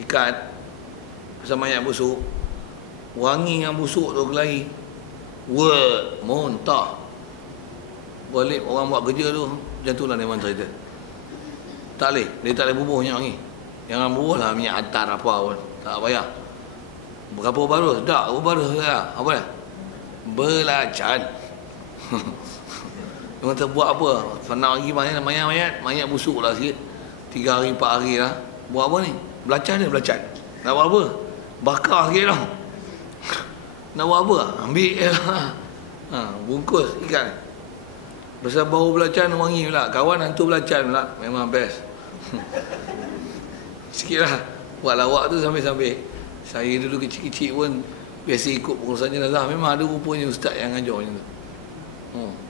ikat pasal mayat busuk, wangi yang busuk tu kelari, muntah. Balik orang buat kerja tu, macam tu lah memang cerita. Tak boleh, dia tak boleh bubuh minyak wangi. Jangan bubuh lah minyak atar apa pun, tak payah. Berapa barus? Tak, berapa barus lah. Apa dah? Belacan. Dia kata buat apa? Nak pergi mayat busuk lah sikit. 3 hari, 4 hari lah. Buat apa ni? Belacan dia, belacan. Nak buat apa? Bakar sikit tau. Nak buat apa? Ambil je lah. Bungkus ikan. Pasal bau belacan wangi pula. Kawan hantu belacan pula. Memang best. Sikit lah. Buat lawak tu sambil-sambil. Saya dulu kecil-kecil pun biasa ikut pengurusan jenazah. Memang ada rupanya ustaz yang ajar macam tu.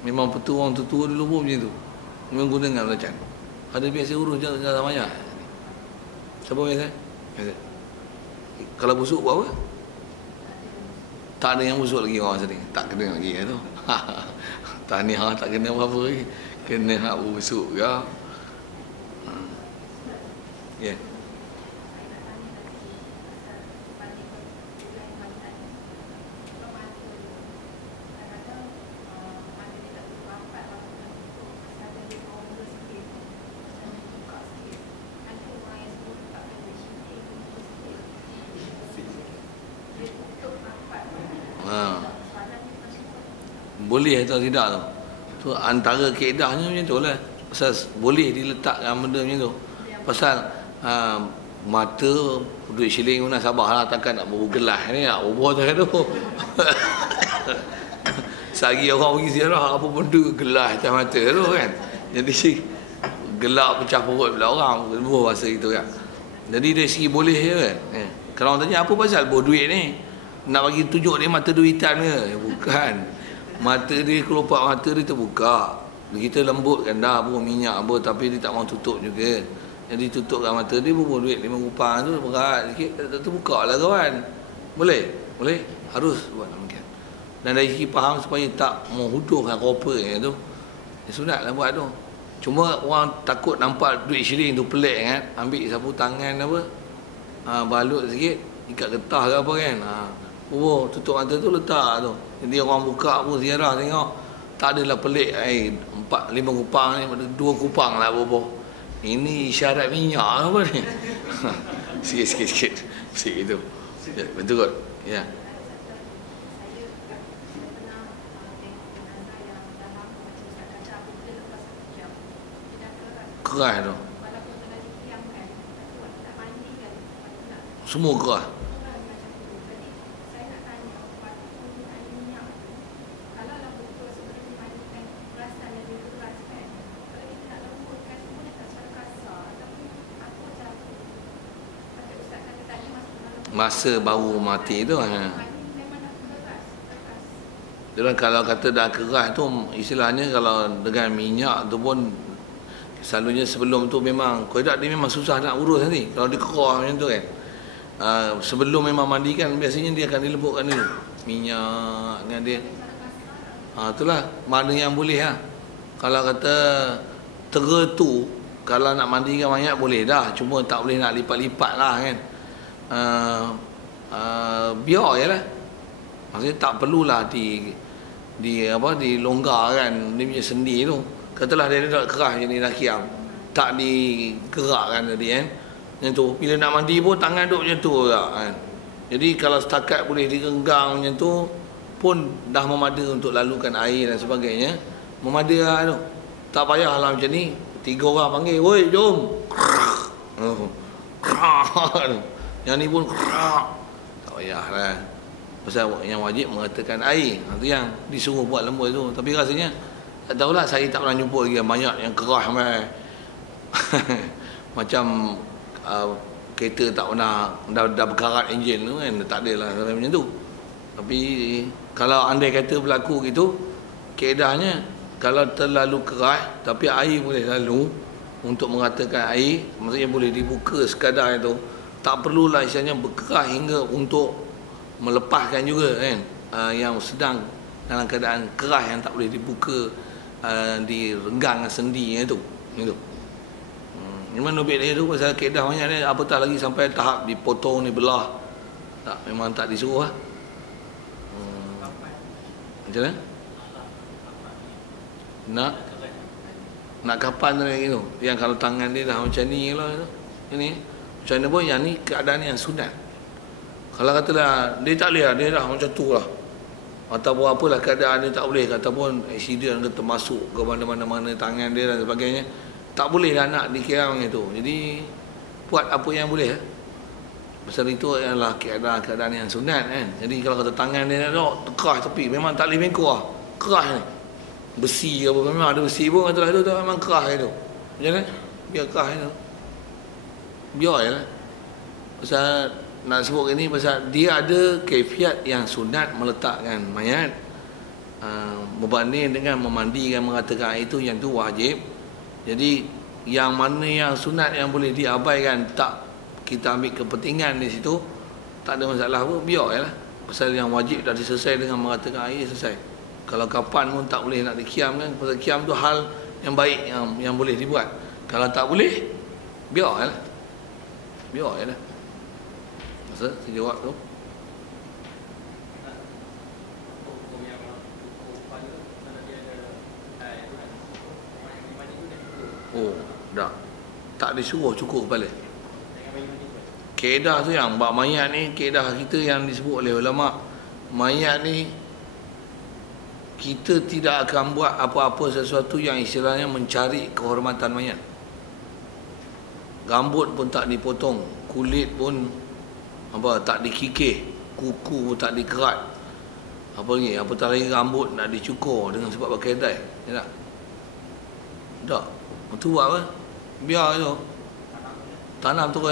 Memang petua orang tua dulu pun macam tu. Menggunakan belacan. Ada biasa urus jenazah mayat. Siapa biasa? Biasa. Kalau busuk buat apa? Tak ada yang busuk lagi orang sini. Tak kena lagi tu. Tahniah tak kena apa-apa lagi. Kena hak busuk ke. Ya. Boleh atau tidak tu. Tu antara kaedahnya macam tu lah. Pasal boleh diletakkan benda macam tu. Pasal mata duit shilling pun nak sabarlah, takkan nak bawa gelas ni nak bawa tu. Sehari orang pergi ziarah apa benda gelas atas mata tu kan. Jadi gelak pecah perut pula orang bawa bahasa itu kan. Jadi dari segi boleh je kan. Kalau orang tanya apa pasal bawa duit ni, nak bagi tunjuk dia mata duitan ke? Bukan. Mata dia, kelopak mata dia terbuka. Kita lembutkan dah buah minyak apa, tapi dia tak mau tutup juga. Jadi tutupkan mata dia, buah duit 5 rupang tu berat sikit, terbuka lah kawan. Boleh? Boleh? Harus buat demikian. Dan dari segi faham supaya tak menghuduhkan koper tu, sunat lah buat tu. Cuma orang takut nampak duit shilling tu pelik kan, ambil sapu tangan apa, balut sikit, ikat getah ke apa kan, tutup mata tu letak tu. Jadi orang buka pun ziarah tengok, tak adalah pelik 4-5 kupang ni, 2 kupang lah boboh. Ini isyarat minyak apa ni? Sikit itu. Ya, betul kot. Ya. Keras tu. Semua keras. Masa baru mati tu Jadi kalau kata dah keras tu, istilahnya kalau dengan minyak tu pun selalunya sebelum tu memang kodak dia memang susah nak urus nanti. Kalau dia keras macam tu kan, sebelum memang mandi kan biasanya dia akan dilebukkan dulu minyak dengan dia. Itulah mana yang boleh lah. Kalau kata tera tu, kalau nak mandikan mayat boleh dah, cuma tak boleh nak lipat-lipat lah kan. Biar je lah. Maksudnya tak perlulah dilonggarkan dia punya sendi tu. Katalah dia dah keras je ni dah kiam, tak digerakkan tadi kan. Macam tu. Bila nak mandi pun tangan duduk macam tu juga kan. Jadi kalau setakat boleh direnggang macam tu pun dah memada untuk lalukan air dan sebagainya. Memada lah tu. Tak payahlah macam ni 3 orang panggil, "Woi, jom." Yang ni pun tak payahlah. Pasal yang wajib mengatakan air. Itu yang disuruh buat lembut tu. Tapi rasanya tak tahulah, saya tak pernah jumpa lagi banyak yang keras macam kereta tak pernah dah berkarat enjin tu kan. Tak adalah sampai macam tu. Tapi kalau andai kata berlaku gitu, keedahnya kalau terlalu keras tapi air boleh lalu untuk mengatakan air, maksudnya boleh dibuka sekadar itu. Tak perlulah istilahnya berkeras hingga untuk melepaskan juga kan, yang sedang dalam keadaan keras yang tak boleh dibuka, direnggang sendinya itu. Memang nubik dia tu pasal kaedah banyak ni, apatah lagi sampai tahap dipotong, dibelah. Tak, memang tak disuruh lah. Macam mana? Nak kapan tu lagi tu. Yang kalau tangan dia dah macam ni lah tu. Ini macam mana pun yang ni keadaan yang sunat. Kalau katalah dia tak boleh lah, dia dah macam tu lah. Ataupun apalah keadaan dia tak boleh, ataupun accident ke termasuk ke mana-mana tangan dia dan sebagainya, tak boleh lah nak dikira macam itu. Jadi buat apa yang boleh. Pasal itu adalah keadaan yang sunat kan. Jadi kalau kata tangan dia nak keras tepi, memang tak boleh bengkok lah. Keras ni. Besi ke apa, memang ada besi pun katalah itu memang keras itu. Macam mana? Biar keras itu. Biar je lah. Pasal nak sebut ini pasal dia ada kaifiat yang sunat meletakkan mayat berbanding dengan memandikan, mengatakan air itu, yang tu wajib. Jadi yang mana yang sunat yang boleh diabaikan, tak kita ambil kepentingan di situ, tak ada masalah pun, biar je lah. Pasal yang wajib dah diselesai dengan mengatakan air, selesai. Kalau kapan pun tak boleh nak dikiamkan, pasal kiam tu hal yang baik yang boleh dibuat. Kalau tak boleh, biar je lah. Biar je lah. Masa saya jawab tu. Oh, dah. Tak disuruh cukur kepala. Kaedah tu yang bab mayat ni, kaedah kita yang disebut oleh ulama, mayat ni kita tidak akan buat apa-apa sesuatu yang istilahnya mencari kehormatan mayat. Rambut pun tak dipotong, kulit pun tak dikikih, kuku pun tak dikerat. Apa lagi? Apatah lagi rambut nak dicukur dengan sebab pakai dye. Ya tak? Tak. Itu buat apa? Biar tu. Tanam tu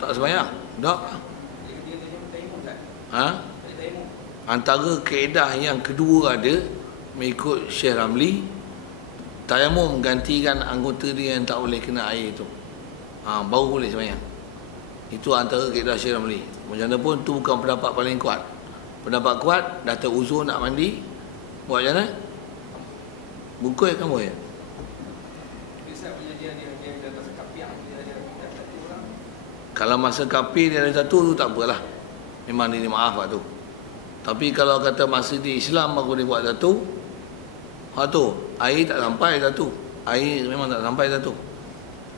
tak sembahyang. Tak. Antara kaedah yang kedua ada, mengikut Syekh Ramli, tayamum menggantikan anggota dia yang tak boleh kena air tu. Baru boleh sembahyang. Itu antara kaedah Syekh Ramli. Macam mana pun tu bukan pendapat paling kuat. Pendapat kuat, dah teruzur nak mandi, buat macam mana? Bungkus kamu ya? Kalau masa kapir dia ada satu tu tak apalah. Memang dia maaf lah tu. Tapi kalau kata masa di Islam baru dia buat satu, tu air tak sampai satu. Air memang tak sampai satu.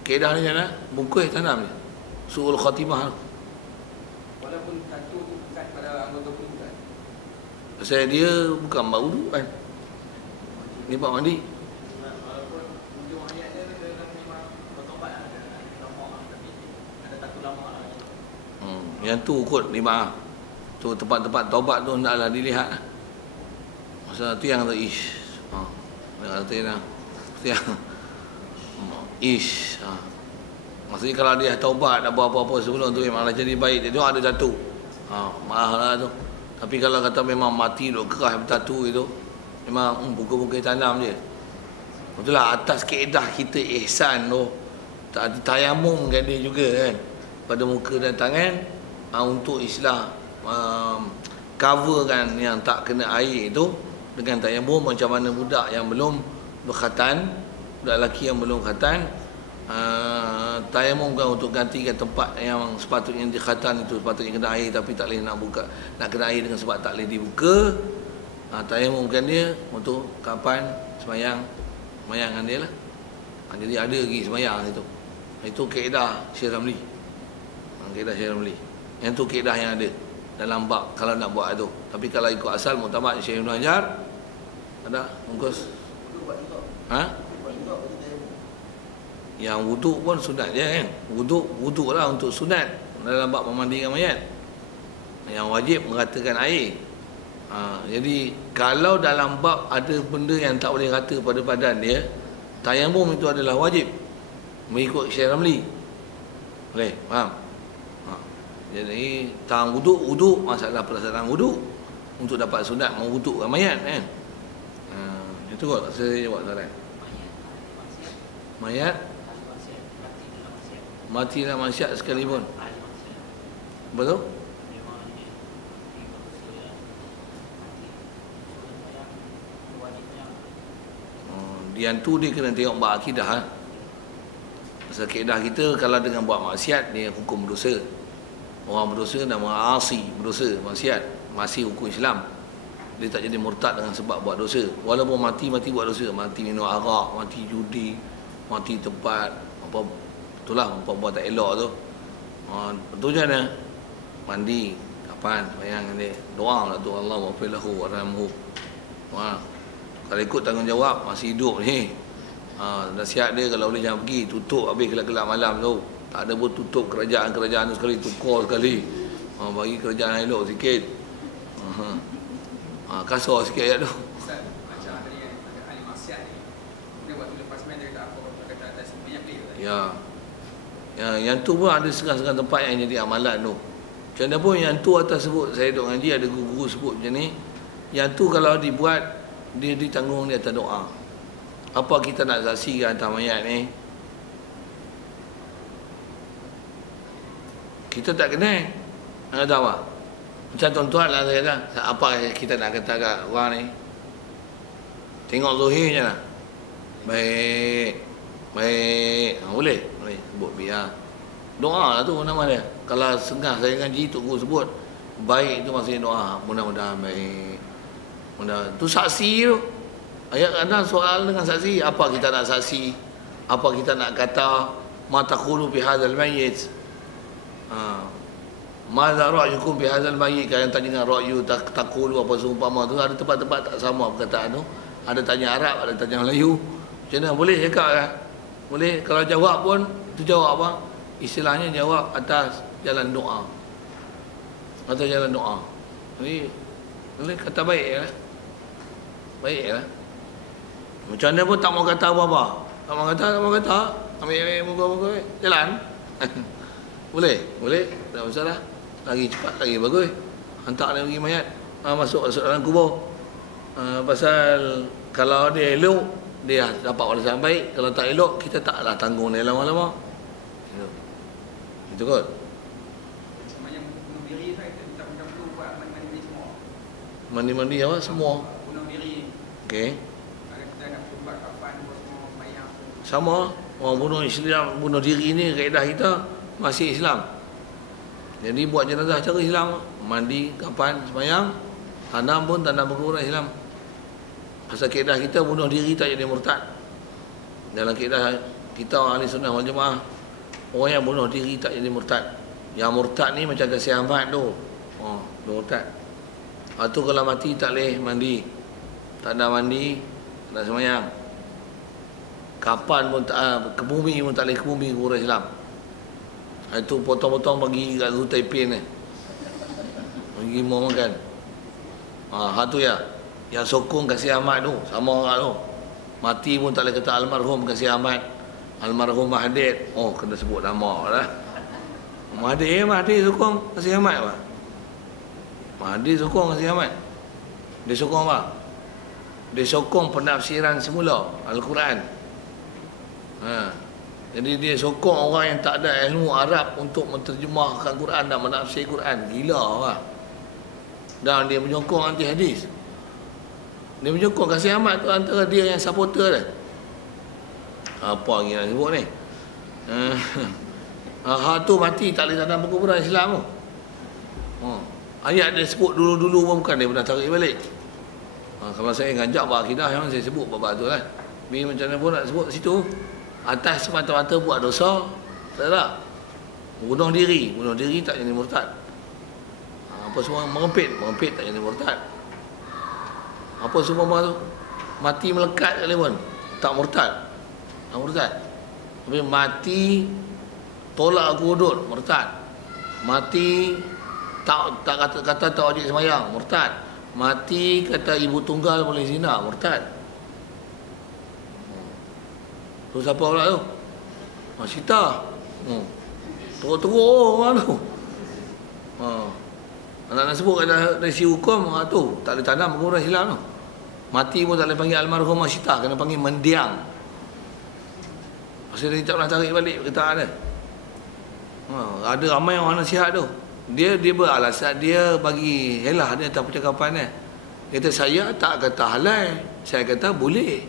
Kaedah ni macam mana? Bungkus tanam je. Su'ul khatimah. Walaupun satu tu bukan pada anggota pun bukan. Pasal dia bukan bau wudu kan. Ni buat mandi. Walaupun ujung ayat dia memang bertobat ada lama, tapi ada satu lama lah. Yang tu kot lima. Tu tempat-tempat taubat tu hendaklah dilihat. Masa tu yang tu ish. Yang tu yang ish. Maksudnya kalau dia taubat tak apa-apa sebelum tu memanglah jadi baik, dia tu ada satu. Maaf lah tu. Tapi kalau kata memang mati duk keras bertatu itu, memang buku-buku tanam je. Betul lah, atas kaedah kita ihsan tu, tak ada tayamum kan dia juga kan, pada muka dan tangan, untuk islah cover kan yang tak kena air itu dengan tayamum. Macam mana budak yang belum berkhatan, budak lelaki yang belum khatan, tayamum kan untuk gantikan tempat yang sepatutnya di khatan itu, sepatutnya kena air tapi tak boleh nak buka, nak kena air dengan sebab tak boleh dibuka. Tayamum kan dia untuk kapan sembahyang dengan dia lah. Jadi ada lagi sembahyang itu. Itu kaedah Syekh Ramli. Kaedah Syekh Ramli. Yang tu kaedah yang ada dalam bab kalau nak buat itu. Tapi kalau ikut asal muktamad Syekh Ibn Hajar, ada bungkus. Yang wuduk pun sunat je kan. Wuduk lah untuk sunat dalam bab memandikan mayat. Yang wajib mengatakan air. Jadi kalau dalam bab ada benda yang tak boleh rata pada badan dia, tayamum itu adalah wajib mengikut Syekh Ramli. Boleh? Faham? Jadi tang wuduk masalah pelaksanaan wuduk untuk dapat sunat mewudukkan mayat kan. Itu kot saya jawab soalan. Mayat mati dalam maksiat sekalipun. Betul? Yang tu dia kena tengok bab akidah. Pasal kaedah kita kalau dengan buat maksiat dia hukum berdosa. Orang berdosa nama asi, berdosa, maksiat, masih hukum Islam. Dia tak jadi murtad dengan sebab buat dosa. Walaupun mati buat dosa, mati minum arak, mati judi, mati tempat apa itulah buat tak elok tu. Betul je mana? Mandi, kapan bayang dia. Doa lah tu Allah maghfirlahu warhamhu. Kalau ikut tanggungjawab masih hidup ni. Nasihat dia kalau boleh jangan pergi, tutup habis gelap-gelap malam tu. Tak ada pun tutup kerajaan tu sekali, tukar sekali. Bagi kerajaan elok sikit. Kasar sikit ayat tu. Ustaz, macam tadi kan, ada ahli maksiat ni. Dia waktu lepas main dia kata apa? Dia kata atas banyak player tadi. Ya, yang tu pun ada sekarang tempat yang jadi amalan tu. Macam mana pun yang tu atas sebut, saya duk ngaji ada guru-guru sebut macam ni. Yang tu kalau dibuat, dia ditanggung di atas doa. Apa kita nak saksikan atas mayat ni? Kita tak kenal. Nak tahu apa? Macam tuan-tuan lah saya kata, apa kita nak kata kat orang ni? Tengok Zuhir je lah. Baik. Boleh sebut biar. Doa lah tu nama dia. Kalau sengah saya ngaji tu guru sebut baik tu maksudnya doa. Mudah-mudahan baik. Tu saksi tu. Ayat ada soal dengan saksi. Apa kita nak saksi? Apa kita nak kata? Ma taqulu bi hadzal mayyit. Madza ra'yukum bi hadzal mayyit? Kalau tanya dengan ra'yu taqulu apa seumpama tu, ada tempat-tempat tak sama perkataan tu. Ada tanya Arab, ada tanya Melayu. Macam mana boleh cakap kan? Boleh. Kalau jawab pun tu jawab apa? Istilahnya jawab atas jalan doa. Atas jalan doa. Jadi boleh kata baik ya. Baik ya. Macam mana pun tak mau kata apa-apa. Tak mau kata. Ambil muka-muka jalan. Boleh. Tak masalah. Lagi cepat lagi bagus. Hantar dia pergi mayat. Masuk dalam kubur. Pasal kalau dia elok, dia dapat warisan baik. Kalau tak elok, kita taklah tanggung dia lama-lama. Itu kot. Macam yang bunuh diri tu, kita tak perlu buat mandi-mandi semua. Mandi-mandi apa? Semua. Bunuh diri. Okey. Kalau kita nak buat kapan, buat semua mayang. Sama. Orang bunuh diri ni kaedah kita masih Islam. Jadi buat jenazah cara Islam. Mandi, kapan, sembahyang. Tanam pun tanam berkurang Islam. Pasal kaedah kita bunuh diri tak jadi murtad. Dalam kaedah kita ahli sunnah wal jemaah, orang yang bunuh diri tak jadi murtad. Yang murtad ni macam Kasih Ahmad tu. Dia murtad. Tu kalau mati tak boleh mandi. Tak ada mandi, tak ada sembahyang. Kapan pun tak, ke bumi pun tak boleh ke bumi kubur Islam. Itu potong-potong bagi kat Zu Taipin ni. Bagi mau makan. Tu ya. Yang sokong Kasih Ahmad tu, sama orang tu. Mati pun tak boleh kata almarhum Kasih Ahmad. Almarhum Mahathir. Kena sebut nama lah. Mahathir sokong Kasih Ahmad apa? Mahathir sokong Kasih Ahmad. Dia sokong apa? Dia sokong penafsiran semula Al-Quran. Jadi dia sokong orang yang tak ada ilmu Arab untuk menterjemahkan Quran dan menafsir Quran. Gila lah. Dan dia menyokong anti hadis. Dia menyokong Kasih Ahmad tu antara dia yang supporter dia. Apa lagi nak sebut ni? Tu mati tak boleh tanam perkuburan Islam tu. Ayat dia sebut dulu-dulu pun bukan dia pernah tarik balik. Kalau saya ngajak buat akidah yang saya sebut bab tu kan. Tapi macam mana pun nak sebut situ. Atas semata-mata buat dosa, tak? Bunuh diri tak jadi murtad. Apa semua merempit tak jadi murtad. Apa semua tu? Mati melekat kali pun tak murtad. Tak murtad. Tapi mati tolak aku hudud, murtad. Mati tak kata tak wajib sembahyang, murtad. Mati kata ibu tunggal boleh zina, murtad. Tu siapa pula tu? Sita. Teruk-teruk orang tu. Nak sebut kata dari si hukum tu tak boleh tanam perkuburan Islam tu. Mati pun tak boleh panggil almarhum Sita, kena panggil mendiang. Pasal dia tak pernah tarik balik perkataan dia. Ada ramai orang nasihat tu. Dia beralasan, dia bagi helah dia atas percakapan dia. Dia kata saya tak kata halal, saya kata boleh.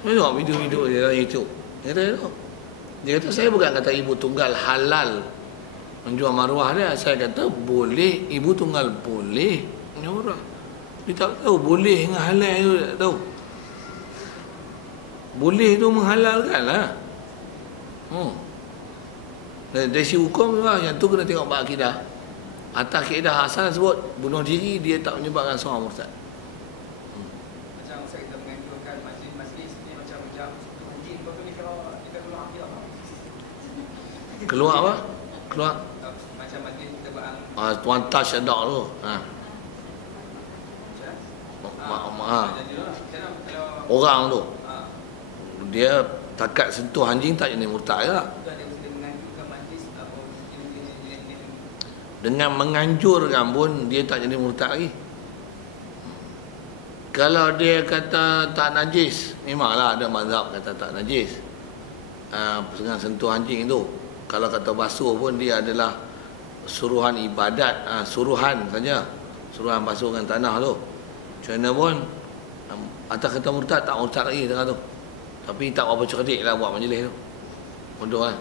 Tengok video-video dia dalam YouTube. Dia kata tu. Dia kata saya bukan kata ibu tunggal halal menjual maruah dia. Saya kata boleh, ibu tunggal boleh menjual maruah. Dia tak tahu boleh dengan halal tu, tak tahu. Boleh tu menghalalkan lah. Dari si hukum lah, yang tu kena tengok bab akidah. Atas kaedah asal sebut bunuh diri dia tak menyebabkan seorang murtad. Macam saya kita menganjurkan majlis-majlis ni macam mungkin betul ni kalau kita keluar akidah apa? Keluar apa? Keluar Macam majlis kita buat tuan touch adak tu. Orang tu dia takat sentuh anjing tak jadi murtad lah. Dengan menganjurkan pun dia tak jadi murtad lagi. Kalau dia kata tak najis, memanglah ada mazhab kata tak najis. Dengan sentuh anjing tu. Kalau kata basuh pun dia adalah suruhan ibadat, suruhan saja. Suruhan basuhkan tanah tu. Macam mana pun atas kata murtad tak murtad lagi tengah tu. Tapi tak apa cerdik lah buat majlis tu. Bodoh kan.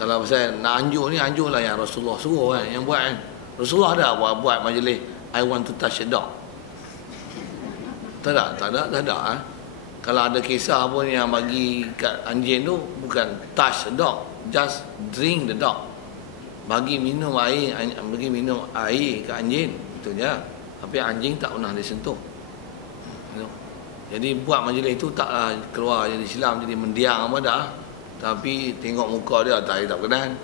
Kalau pasal nak anjur ni, anjur lah yang Rasulullah suruh kan, yang buat kan. Rasulullah ada buat majlis I want to touch a dog. Tak ada. Kalau ada kisah pun yang bagi kat anjing tu bukan touch the dog, just drink the dog. Bagi minum air ke anjing, itu je. Tapi anjing tak pernah disentuh. Jadi buat majlis itu taklah keluar jadi Islam, jadi mendiang apa dah. Tapi tengok muka dia tak kenal.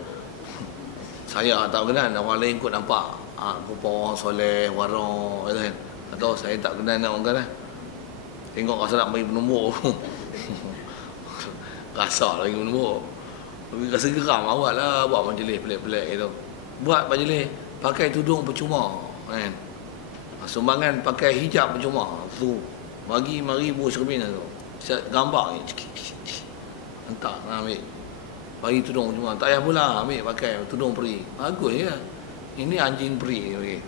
Saya tak kenal, orang lain kot nampak rupa orang soleh, warang kan. Atau saya tak kenal nak orang kan. Tengok rasa nak bagi penombor. Rasa lagi penombor. Tapi rasa geram awak lah buat majlis pelik-pelik gitu. Buat majlis pakai tudung percuma kan. Sumbangan pakai hijab percuma. Tu bagi 5,000 cermin tu. Gambar ni. Hantar nak ambil. Bagi tudung percuma. Tak payah pula ambil pakai tudung peri. Bagus je. Ini anjing peri ni bagi.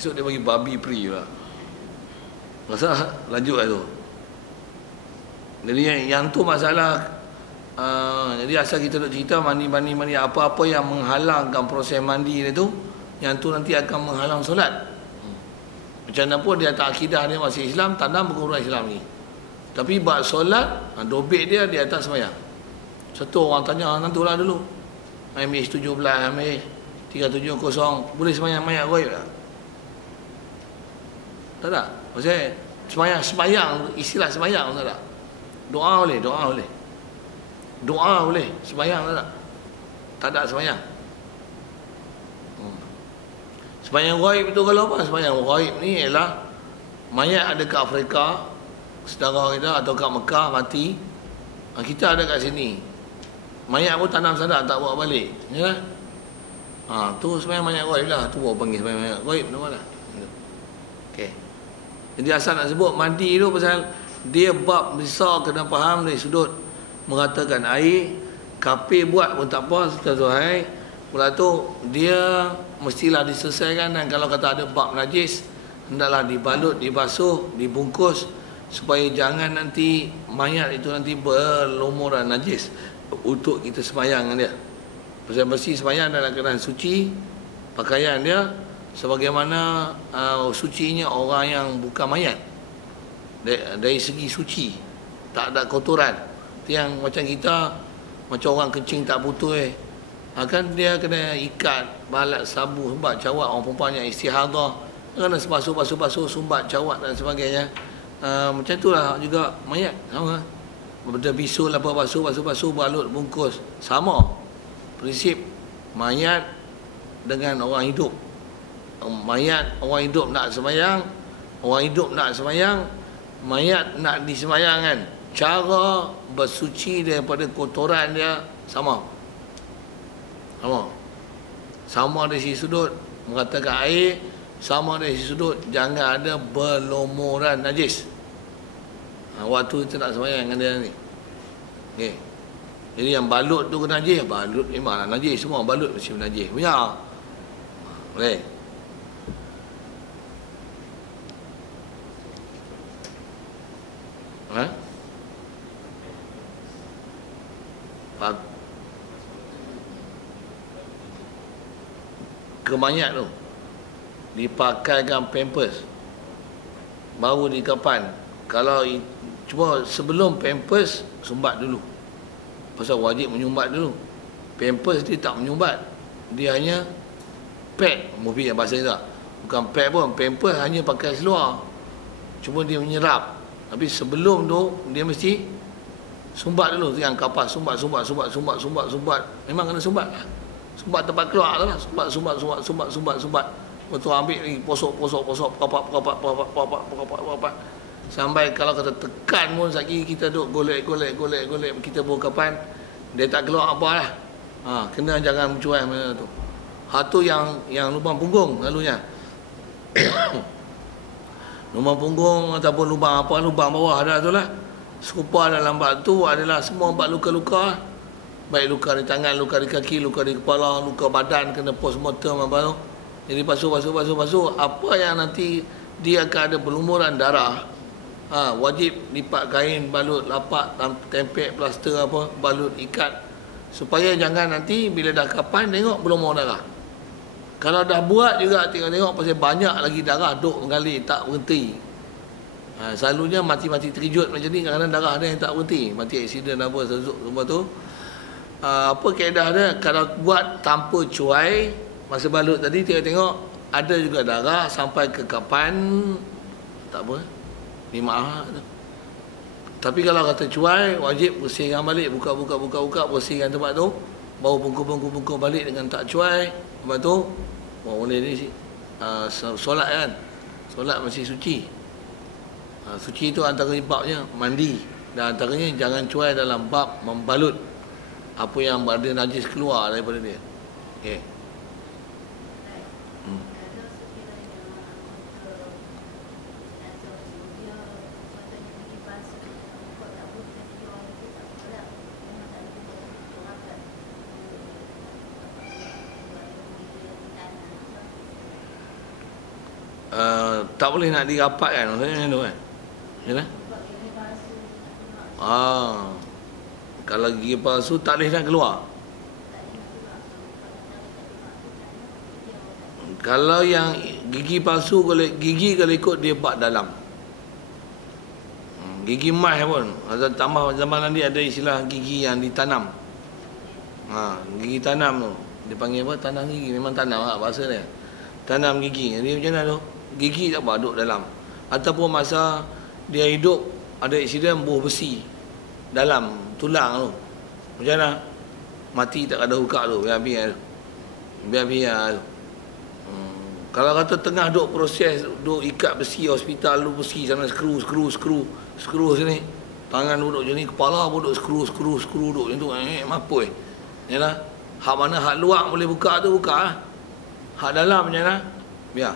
Esok dia bagi babi peri pula. Masa lanjut lah tu. Jadi yang tu masalah. Jadi asal kita nak cerita mandi apa-apa yang menghalangkan proses mandi dia tu, yang tu nanti akan menghalang solat. Macam mana pun dia tak akidah dia masih Islam, tanam berkurang Islam ni. Tapi bab solat, dobek dia di atas sembahyang. Satu orang tanya nantulah dulu. MH17, MH370 boleh sembahyang mayat ghaib tak? Tak ada. Maksudnya sembahyang istilah sembahyang tak ada. Doa boleh. Doa boleh, sembahyang tak ada. Tak ada sembahyang. Sembahyang ghaib itu kalau apa? Sembahyang ghaib ni ialah mayat ada kat Afrika, saudara kita, atau kat Mekah mati. Kita ada kat sini. Mayat pun tanam sana tak bawa balik. Ya lah. Tu sembahyang mayat ghaib lah. Tu baru panggil sembahyang mayat ghaib nama lah. Okey. Jadi asal nak sebut mandi tu pasal dia bab besar kena faham dari sudut mengatakan air kapir buat pun tak apa sesuai. Pula tu dia mestilah diselesaikan, dan kalau kata ada bab najis hendaklah dibalut, dibasuh, dibungkus supaya jangan nanti mayat itu nanti berlumuran najis untuk kita sembahyang dengan dia. Pasal bersih sembahyang dalam keadaan suci pakaian dia sebagaimana sucinya orang yang bukan mayat. Dari segi suci tak ada kotoran. Yang macam kita, macam orang kencing tak putus kan dia kena ikat balat sabu sumbat cawat. Orang perempuan yang istihadah kena basuh sumbat cawat dan sebagainya. Macam itulah juga mayat sama. Benda bisul apa basuh balut bungkus sama prinsip mayat dengan orang hidup. Mayat orang hidup nak sembahyang, orang hidup nak sembahyang, mayat nak disembayangkan. Cara bersuci daripada kotoran dia sama dari sisi sudut mengatakan air, sama dari sisi sudut jangan ada berlumuran najis. Waktu kita nak sembahyang dengan dia ni. Okay. Jadi yang balut tu kena najis, balut memanglah najis, semua balut mesti najis. Ya. Boleh. ke mayat tu, dipakaikan pampers, baru dikapan. Kalau cuma sebelum pampers, sumbat dulu. Pasal wajib menyumbat dulu. Pampers dia tak menyumbat, dia hanya pad, mungkin yang bahasa ni tak, bukan pad pun, pampers hanya pakai seluar, cuma dia menyerap. Tapi sebelum tu dia mesti sumbat dulu, tu yang kapas, sumbat. Memang kena sumbat lah. Sumbat tempat keluar lah. Sumbat. Lepas tu ambil lagi, posok, kapak. Sampai kalau kata tekan pun lagi, kita duk golek, kita bawa kapan, dia tak keluar apa lah. Kena jangan mencuai mana tu. Tu yang lubang punggung lalunya. Lubang punggung ataupun lubang bawah ada tu lah. Serupa dalam batu adalah semua bak luka-luka. Baik luka di tangan, luka di kaki, luka di kepala, luka badan, kena postmortem apa tu. Jadi basuh. Apa yang nanti dia akan ada berlumuran darah, wajib lipat kain, balut, lapak, tempek, plaster apa, balut, ikat. Supaya jangan nanti bila dah kapan tengok belum mau darah. Kalau dah buat juga tengok pasal banyak lagi darah duk mengalir tak berhenti. Selalunya mati terkejut macam ni, kadang-kadang darah ada yang tak berhenti, mati aksiden apa semua tu. Apa kaedah dia, kalau buat tanpa cuai masa balut tadi, tengok ada juga darah sampai ke kapan, tak apa, ni maaf tu. Tapi kalau kata cuai, wajib bersihkan balik, buka, bersihkan tempat tu, baru bungkus balik dengan tak cuai. Lepas tu boleh ni solat kan, solat masih suci. Suci tu antara babnya mandi, dan antaranya jangan cuai dalam bab membalut apa yang ada najis keluar daripada dia. Okey. Tak boleh nak dirapatkan maksudnya tu kan. Ya. Kalau gigi palsu tak boleh nak keluar. Kalau yang gigi palsu, gigi kalau ikut dia bak dalam. Gigi emas pun, tambah zaman nanti ada istilah gigi yang ditanam. Gigi tanam tu, dia panggil apa? Tanam gigi, memang tanam lah bahasa dia. Tanam gigi, jadi macam mana tu? Gigi tak apa, duduk dalam. Ataupun masa dia hidup ada insiden buah besi dalam tulang tu, macam mana? Mati tak ada buka tu, biar tu. Kalau kata tengah duk proses, duk ikat besi hospital tu, besi sana skru sini, tangan duduk macam ni, kepala pun duk skru duk macam tu, mampu yalah. Hak mana hak luar boleh buka tu buka lah. Hak dalam macam mana? Biar.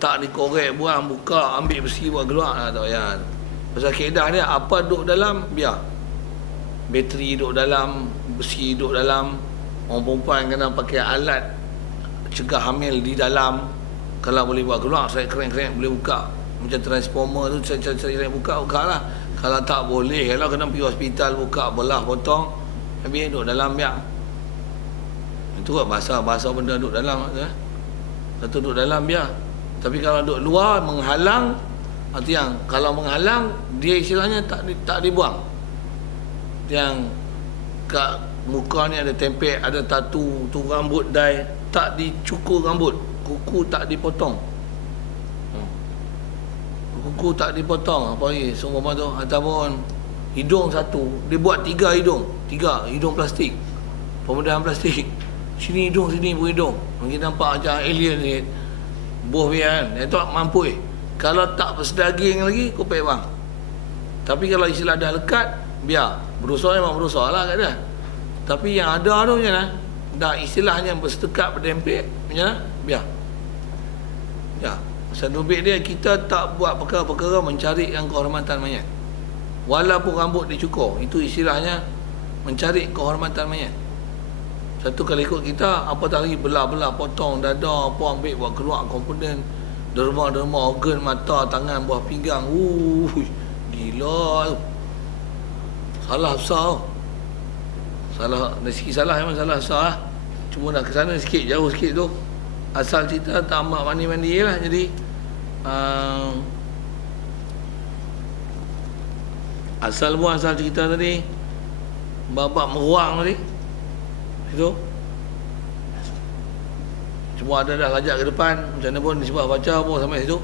Tak dikorek, buang, buka, ambil besi, buat keluar lah, tak payah. Pasal kaedah dia, apa duduk dalam, biar. Bateri duduk dalam, besi duduk dalam. Orang perempuan kena pakai alat cegah hamil di dalam. Kalau boleh buat keluar, saya keren boleh buka. Macam transformer tu, saya buka lah. Kalau tak boleh, kalau kena pergi hospital, buka, belah, potong, habis duduk dalam, biar. Itu kan bahasa benda duduk dalam. Satu duduk dalam, biar. Tapi kalau duduk luar menghalang, arti yang kalau menghalang dia istilahnya tak dibuang. Yang kat muka ni ada tempek, ada tatu, tu rambut dai, tak dicukur rambut, kuku tak dipotong. Kuku tak dipotong, apa lagi semua tu, ataupun hidung satu, dia buat 3 hidung plastik, pemudahan plastik. Sini hidung, sini pun hidung. Mungkin nampak macam alien ni. Buah biar kan, itu mampu. Kalau tak bersedaging lagi, kau payah bang. Tapi kalau istilah dah lekat, biar. Berusaha memang berusaha lah kat dia. Tapi yang ada tu macam mana? Dah istilahnya bersedekat, berdempek, macam mana? Biar. Ya, pasal dubik dia, kita tak buat perkara-perkara mencari yang kehormatan mayat. Walaupun rambut dicukur, itu istilahnya mencari kehormatan mayat. Satu kali ikut kita, apatah lagi belah-belah, potong dada, apa ambil buat keluar komponen, derma-derma, organ, mata, tangan, buah pinggang. Gila tu. Salah besar tu. Salah, dari segi salah memang salah besar lah. Cuma dah ke sana sikit, jauh sikit tu. Asal cerita tak mak mandi-mandi lah. Jadi asal cerita tadi babak meruang tadi itu. Cuma ada dah lajak ke depan, macam mana pun disebut baca pun sampai situ.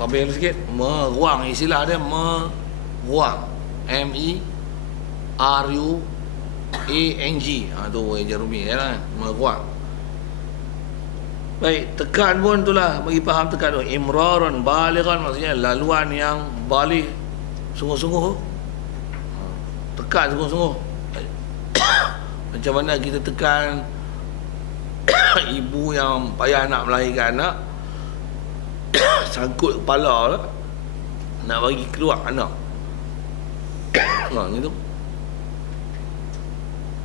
Ambil sikit, meruang, istilah dia meruang. MERUANG. Tu eja rumi ya, meruang. Baik, tekan pun itulah bagi faham tekan tu. Imraran balighan maksudnya laluan yang baligh, sungguh-sungguh. Tekan sungguh-sungguh. Macam mana kita tekan ibu yang payah nak melahirkan anak, sangkut kepala lah, nak bagi keluar anak. Gitu.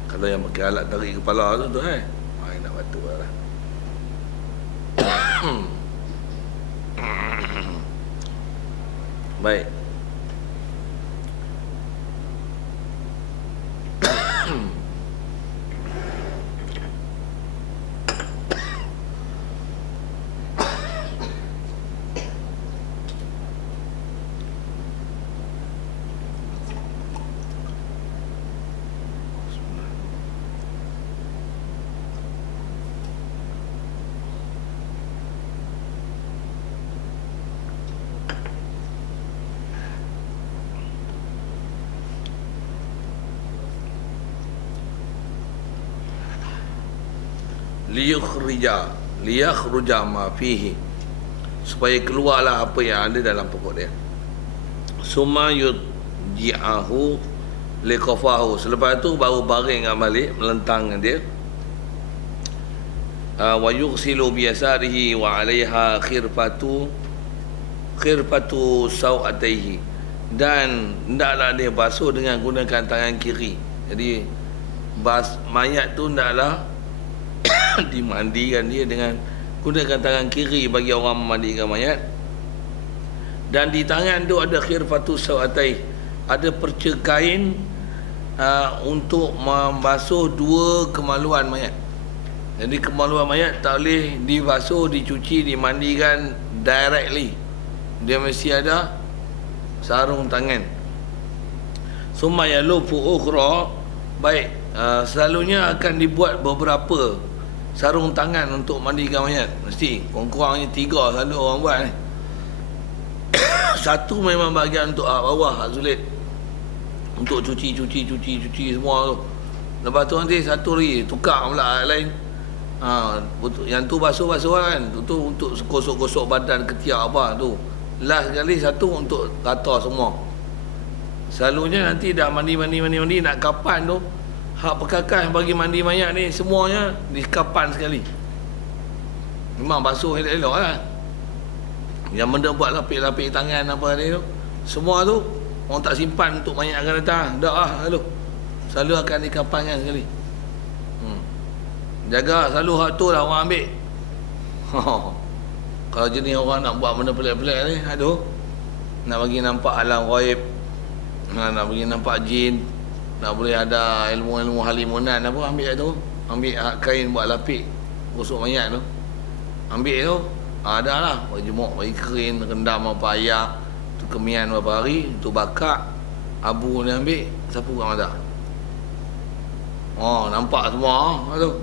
Kalau yang pakai alat tarik kepala tu nak batuk lah. Baik. liyakhruja ma fihi, supaya keluarlah apa yang ada dalam pokok dia. Summa yudji'ahu liqafahu, selepas tu baru baring balik, melentang dia. Wa yughsilu bi yasarihi wa 'alaiha khirfatu sawataihi, dan hendaklah dia basuh dengan gunakan tangan kiri. Jadi mayat tu hendaklah dimandikan dia dengan gunakan tangan kiri bagi orang memandikan mayat. Dan di tangan tu ada khirfatu sawatai, ada perca kain untuk membasuh dua kemaluan mayat. Jadi kemaluan mayat tak boleh dibasuh, dicuci, dimandikan directly. Dia mesti ada sarung tangan. Summa yalufu ukhra, baik, selalunya akan dibuat beberapa sarung tangan untuk mandikan mayat. Mesti kurang-kurangnya 3 selalu orang buat ni. Satu memang bahagian untuk bawah sulit, untuk cuci semua tu. Lepas tu nanti satu lagi tukar pula lain. Yang tu basuh kan, tu untuk gosok-gosok badan, ketiak apa tu. Last sekali satu untuk rata semua. Selalunya nanti dah mandi nak kapan tu, hak pekakas bagi mandi mayat ni semuanya di kapan sekali. Memang basuh elok-elok lah. Yang benda buat lapik-lapik tangan apa ni tu, semua tu orang tak simpan untuk mayat akan datang. Dah lah selalu akan dikapankan sekali. Jaga selalu hak tu lah orang ambil. Kalau jenis orang nak buat benda pelik-pelik ni, nak bagi nampak alam ghaib, nak bagi nampak jin, nak boleh ada ilmu-ilmu halimunan apa, ambil tu, ambil hak kain buat lapik gosok mayat tu, ambil tu, ada lah, bagi jemuk, bagi kering, rendam apa ayak tu, kemian berapa hari tu, bakar abu ni, ambil sapu kat mata. Nampak semua tu.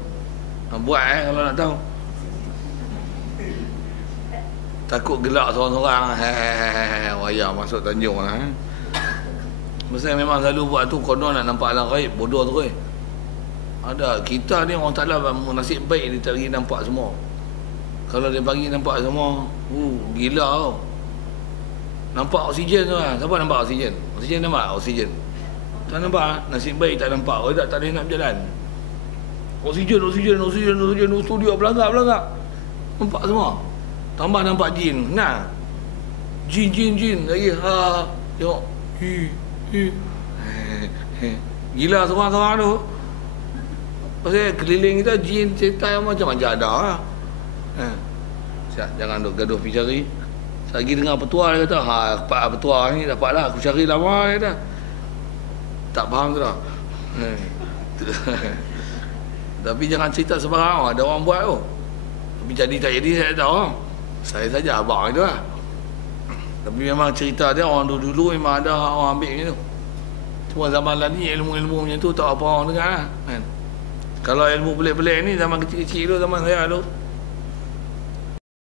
Buat kalau nak tahu. Takut gelak seorang-seorang, wayang masuk Tanjung lah. Masa memang selalu buat tu, konon nak nampak alam gaib, bodoh tu. Ada, kita ni orang Ta'ala nasib baik dia tak bagi nampak semua. Kalau dia bagi nampak semua, gila tau. Nampak oksigen tu lah. Siapa nampak oksigen? Oksigen nampak? Oksigen tak nampak, nasib baik tak nampak. Kalau tak boleh nak berjalan. Oksigen studio belagak. Nampak semua. Tambah nampak jin. Nah, jin lagi. Tengok. Gila seorang-seorang tu. Pasal keliling kita jin, setan macam-macam ada lah. Jangan duk gaduh pergi cari. Lagi dengar petua dia kata, petua ni dapatlah, aku cari lama dia kata. Tak faham tu dah. Tapi jangan cerita sebarang, ada orang buat tu. Tapi jadi tak jadi saya tak tahu. Saya saja abang itu lah. Tapi memang cerita dia orang dulu memang ada orang ambil macam tu. Cuma zaman lah ni ilmu-ilmu macam tu tak apa orang dengar lah, kan. Kalau ilmu pelik-pelik ni zaman kecil-kecil tu, zaman saya tu